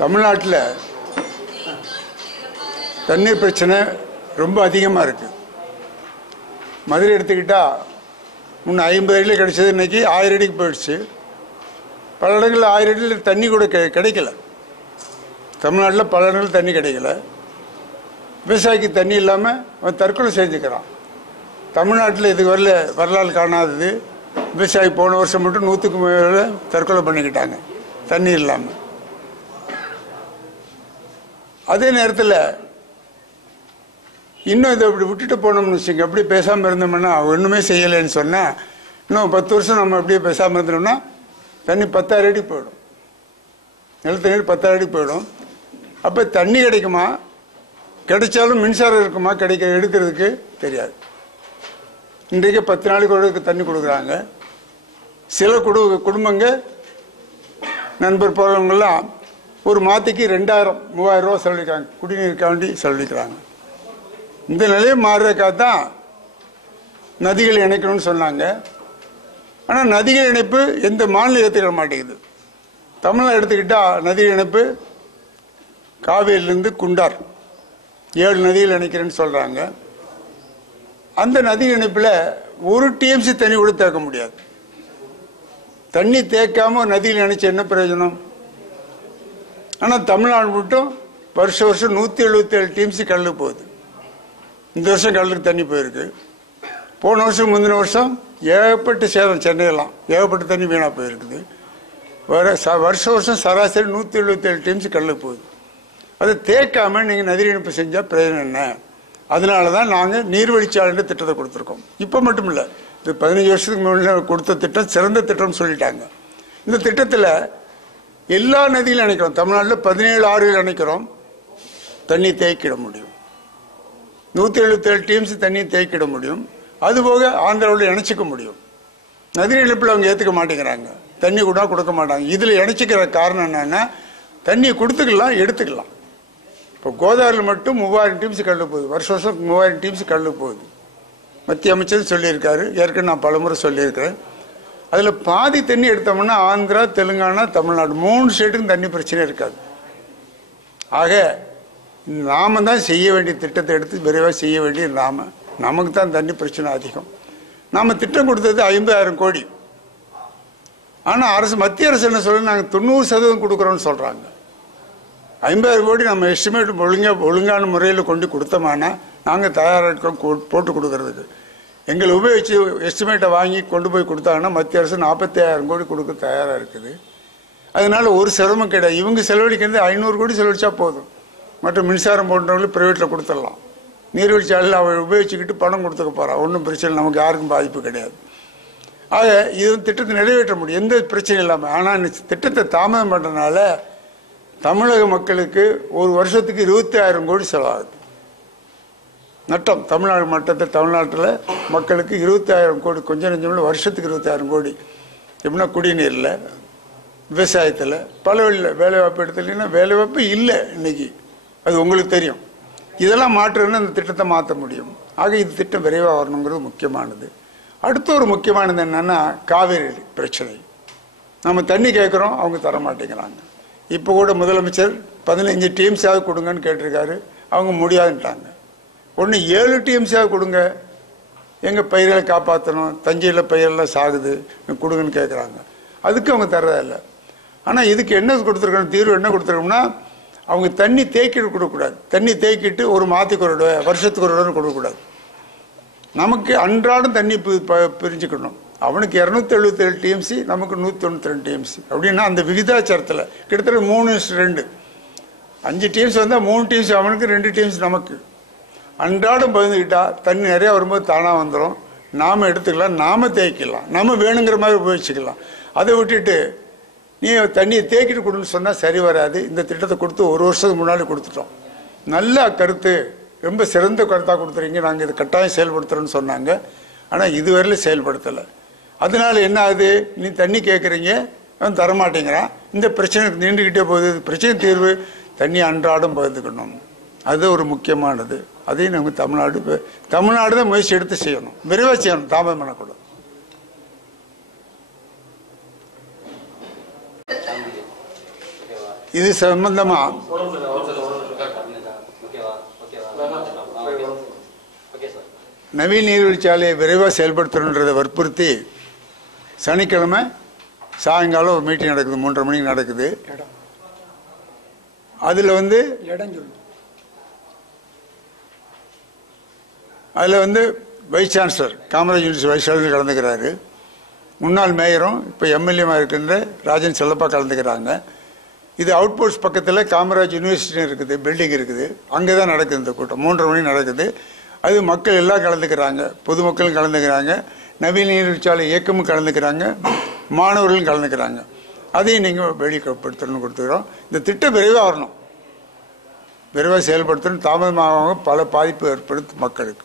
தமிழ்நாட்டில் தண்ணீர் பிரச்சனை ரொம்ப அதிகமாக இருக்குது மதுரை எடுத்துக்கிட்டால் முன்ன ஐம்பது அடியில் கிடச்சது இன்றைக்கி ஆயிரம் அடிக்கு போயிடுச்சு. பல இடங்களில் ஆயிரம் அடியில் தண்ணி கூட கெ- கிடைக்கல. தமிழ்நாட்டில் பல இடங்களில் தண்ணி கிடைக்கல. விவசாயிக்கு தண்ணி இல்லாமல் அவன் தற்கொலை செஞ்சுக்கிறான். தமிழ்நாட்டில் இது வரல வரலாறு காணாதது. விவசாயி போன வருஷம் மட்டும் நூற்றுக்கு மேலே தற்கொலை பண்ணிக்கிட்டாங்க. தண்ணி இல்லாமல் அதே நேரத்தில் இன்னும் இதை இப்படி விட்டுட்டு போனோம்னு வச்சுங்க எப்படி பேசாமல் இருந்தோம்னா ஒன்றுமே செய்யலைன்னு சொன்னால் இன்னும் பத்து வருஷம் நம்ம அப்படியே பேசாமல் இருந்தோம்னா தண்ணி பத்தாயிரம் அடி போயிடும். நிலத்த நீர் பத்தாயிரம் அடி போயிடும். அப்போ தண்ணி கிடைக்குமா? கிடைச்சாலும் மின்சாரம் இருக்குமா? கிடைக்க எடுக்கிறதுக்கு தெரியாது. இன்றைக்கு பத்து நாளைக்கு ஒரு தண்ணி கொடுக்குறாங்க. சில குடு குடும்பங்க நண்பர் போகிறவங்கெல்லாம் ஒரு மாத்திக்கு ரெண்டாயிரம் மூவாயிரம் ரூபா செலவழிக்கிறாங்க. குடிநீருக்காண்டி செலவழிக்கிறாங்க. இந்த நிலையை மாறுறதுக்காக தான் நதிகள் இணைக்கணும்னு சொன்னாங்க. ஆனால் நதிகள் இணைப்பு எந்த மாநிலம் ஏற்றுக்கிற மாட்டேங்குது. தமிழ்நாடு எடுத்துக்கிட்டால் நதி இணைப்பு காவேரியிலேருந்து குண்டார். ஏழு நதிகள் இணைக்கிறேன்னு சொல்கிறாங்க அந்த நதி இணைப்பில் ஒரு டிஎம்சி தண்ணி கூட தேக்க முடியாது. தண்ணி தேக்காமல் நதியில் நினைச்ச என்ன பிரயோஜனம்? ஆனால் தமிழ்நாடு மட்டும் வருஷம் வருஷம் நூற்றி எழுபத்தி ஏழு டிஎம்சி கடலுக்கு போகுது. இந்த வருஷம் கடலுக்கு தண்ணி போயிருக்கு. போன வருஷம் முந்தின வருஷம் ஏகப்பட்ட சேதம் சென்னையெல்லாம். ஏகப்பட்ட தண்ணி வீணாக போயிருக்குது. வர ச வருஷம் வருஷம் சராசரி நூற்றி எழுபத்தி ஏழு டிஎம்சி கடலுக்கு போகுது. அதை தேக்காமல் நீங்கள் நதி இணைப்பு செஞ்சால் பிரயோஜனம் என்ன? அதனால தான் நாங்கள் நீர்வழிச்சாலைன்ற திட்டத்தை கொடுத்துருக்கோம். இப்போ மட்டும் இல்லை இது பதினஞ்சு வருஷத்துக்கு முன்னே கொடுத்த திட்டம் சிறந்த திட்டம்னு சொல்லிட்டாங்க. இந்த திட்டத்தில் எல்லா நதியிலும் இணைக்கிறோம் தமிழ்நாட்டில் பதினேழு ஆறுகள் இணைக்கிறோம் தண்ணி தேக்கிட முடியும். நூற்றி எழுபத்தேழு டிஎம்சி தண்ணி தேக்கிட முடியும். அதுபோக ஆந்திராவில் இணைச்சிக்க முடியும். நதி இழப்பில் அவங்க ஏற்றுக்க மாட்டேங்கிறாங்க. தண்ணி கூட கொடுக்க மாட்டாங்க. இதில் இணைச்சிக்கிற காரணம் என்னன்னா தண்ணி கொடுத்துக்கலாம் எடுத்துக்கலாம். இப்போ கோதாவரியில் மட்டும் மூவாயிரம் டீம்ஸ் கல்லு போகுது. வருஷ வருஷம் மூவாயிரம் டீம்ஸ் கல்லு போகுது. மத்திய அமைச்சர் சொல்லியிருக்காரு. ஏற்கனவே நான் பலமுறை சொல்லியிருக்கிறேன். அதில் பாதி தண்ணி எடுத்தோம்னா ஆந்திரா தெலுங்கானா தமிழ்நாடு மூணு ஸ்டேட்டுக்கும் தண்ணி பிரச்சனை இருக்காது. ஆக நாம தான் செய்ய வேண்டிய திட்டத்தை எடுத்து விரைவாக செய்ய வேண்டிய நாம. நமக்கு தான் தண்ணி பிரச்சனை அதிகம். நாம திட்டம் கொடுத்தது ஐம்பதாயிரம் கோடி. ஆனால் அரசு மத்திய அரசு என்ன சொல்லுது நாங்கள் தொண்ணூறு சதவீதம் கொடுக்குறோம்னு சொல்கிறாங்க ஐம்பதாயிரம் கோடி நம்ம எஸ்டிமேட் ஒழுங்காக ஒழுங்கான முறையில் கொண்டு கொடுத்தோமானா நாங்கள் தயாராக போட்டு கொடுக்கறதுக்கு. எங்களை உபயோகித்து எஸ்டிமேட்டை வாங்கி கொண்டு போய் கொடுத்தாங்கன்னா மத்திய அரசு நாற்பத்தாயிரம் கோடி கொடுக்க தயாராக இருக்குது. அதனால் ஒரு சிரமம் கிடையாது. இவங்க செலவழிக்கிறது ஐநூறு கோடி செலவழிச்சா போதும். மற்றும் மின்சாரம் போன்றவங்களுக்கு ப்ரைவேட்டில் கொடுத்துடலாம். நீர்வழிச்சாலையில் அவள் உபயோகிச்சுக்கிட்டு பணம் கொடுத்துக்க போகிறா ஒன்றும் பிரச்சனை நமக்கு யாருக்கும் பாதிப்பு கிடையாது. ஆக இது வந்து திட்டத்தை நிறைவேற்ற முடியும். எந்த பிரச்சனையும் இல்லாமல் ஆனால் இந்த திட்டத்தை தாமதம் பண்ணுறதுனால தமிழக மக்களுக்கு ஒரு வருஷத்துக்கு இருபத்தி ஆயிரம் கோடி செலவாகுது. நட்டம். தமிழ்நாடு மட்டத்தில் தமிழ்நாட்டில் மக்களுக்கு இருபத்தாயிரம் கோடி கொஞ்சம் நெஞ்சமில்ல வருஷத்துக்கு இருபத்தாயிரம் கோடி. எப்படின்னா குடிநீரில் விவசாயத்தில் பல வழியில் வேலைவாய்ப்பு எடுத்துட்டீங்கன்னா வேலைவாய்ப்பு இல்லை இன்னைக்கு. அது உங்களுக்கு தெரியும். இதெல்லாம் மாற்றுன்னு அந்த திட்டத்தை மாற்ற முடியும். ஆக இந்த திட்டம் விரைவாக வரணுங்கிறது முக்கியமானது. அடுத்த ஒரு முக்கியமானது என்னென்னா காவேரி பிரச்சனை. நம்ம தண்ணி கேட்குறோம் அவங்க தர மாட்டேங்கிறாங்க இப்போ கூட முதலமைச்சர் பதினஞ்சு டீம்ஸாவது கொடுங்கன்னு கேட்டிருக்காரு. அவங்க முடியாதுன்ட்டாங்க. ஒன்று ஏழு டிஎம்சியாக கொடுங்க. எங்கள் பயிர்களை காப்பாற்றணும் தஞ்சையில் பயிரெல்லாம் சாகுது. கொடுங்கன்னு கேட்குறாங்க அதுக்கு அவங்க தர்றதில்ல. ஆனால் இதுக்கு என்ன கொடுத்துருக்கணும்? தீர்வு என்ன கொடுத்துருக்கோம்னா அவங்க தண்ணி தேக்கிட்டு கொடுக்கக்கூடாது. தண்ணி தேக்கிட்டு ஒரு மாதத்துக்கு ஒரு தடவை வருஷத்துக்கு ஒரு தடவை கொடுக்கக்கூடாது. நமக்கு அன்றாடம் தண்ணி பி- ப- பிரிஞ்சுக்கணும். அவனுக்கு இரநூத்தி எழுபத்தேழு டிஎம்சி நமக்கு நூற்றி தொண்ணூற்றி ரெண்டு டிஎம்சி அப்படின்னா அந்த விகிதாச்சாரத்தில் கிட்டத்தட்ட மூணு ரெண்டு. அஞ்சு டீம்ஸ் வந்தால் மூணு டீம்ஸ் அவனுக்கு ரெண்டு டீம்ஸ் நமக்கு. அன்றாடம் பகிர்ந்துக்கிட்டா தண்ணி நிறையா வரும்போது தானாக வந்துடும் நாம் எடுத்துக்கலாம் நாம் தேய்க்கலாம். நம்ம வேணுங்கிற மாதிரி உபயோகிச்சுக்கலாம். அதை விட்டுட்டு நீ தண்ணியை தேக்கிட்டு கொடுன்னு சொன்னால் சரி வராது. இந்த திட்டத்தை கொடுத்து ஒரு வருஷத்துக்கு முன்னாடி கொடுத்துட்டோம். நல்ல கருத்து. ரொம்ப சிறந்த கருத்தாக கொடுத்துறீங்க. நாங்கள் இதை கட்டாயம் செயல்படுத்துகிறோன்னு சொன்னாங்க. ஆனால் இதுவரையிலும் செயல்படுத்தலை. அதனால என்ன ஆகுது? நீ தண்ணி கேட்குறீங்க அவன் தரமாட்டேங்கிறான். இந்த பிரச்சனை நீண்டுக்கிட்டே போகுது. பிரச்சனை தீர்வு. தண்ணி அன்றாடம் பகிர்ந்துக்கணும். அது ஒரு முக்கியமானது. அதையும் நம்ம தமிழ்நாடு தமிழ்நாடு தான் முயற்சி எடுத்து செய்யணும். விரைவாக செய்யணும் தாமதம் பண்ணக்கூடாது இது சம்பந்தமா? நவீன நீர்வழிச்சாலையை விரைவாக செயல்படுத்தணுன்றதை வற்புறுத்தி சனிக்கிழமை சாயங்காலம் ஒரு மீட்டிங் நடக்குது மூன்றரை மணிக்கு நடக்குது. அதில் வந்து இடம் சொல்லு. அதில் வந்து vice chancellor Kamaraj university vice chancellor கலந்துக்கிறாரு. முன்னாள் மேயரும் இப்போ எம்எல்ஏமா இருக்கின்ற ராஜன் செல்லப்பா கலந்துக்கிறாங்க. இது அவுட் போஸ்ட் பக்கத்தில் காமராஜ் யூனிவர்சிட்டி இருக்குது பில்டிங் இருக்குது. அங்கே தான் நடக்குது இந்த கூட்டம். மூன்றரை மணி நடக்குது. அது மக்கள் எல்லாம் கலந்துக்கிறாங்க. பொதுமக்களும் கலந்துக்கிறாங்க. நவீன நீர்வழிச்சாலை இயக்கமும் கலந்துக்கிறாங்க. மாணவர்களும் கலந்துக்கிறாங்க. அதையும் நீங்கள் வெளிப்படுத்தணும்னு கொடுத்துக்கிறோம். இந்த திட்டம் விரைவாக வரணும். விரைவாக செயல்படுத்தணும். தாமதமாக பல பாதிப்பு ஏற்படுத்தும் மக்களுக்கு.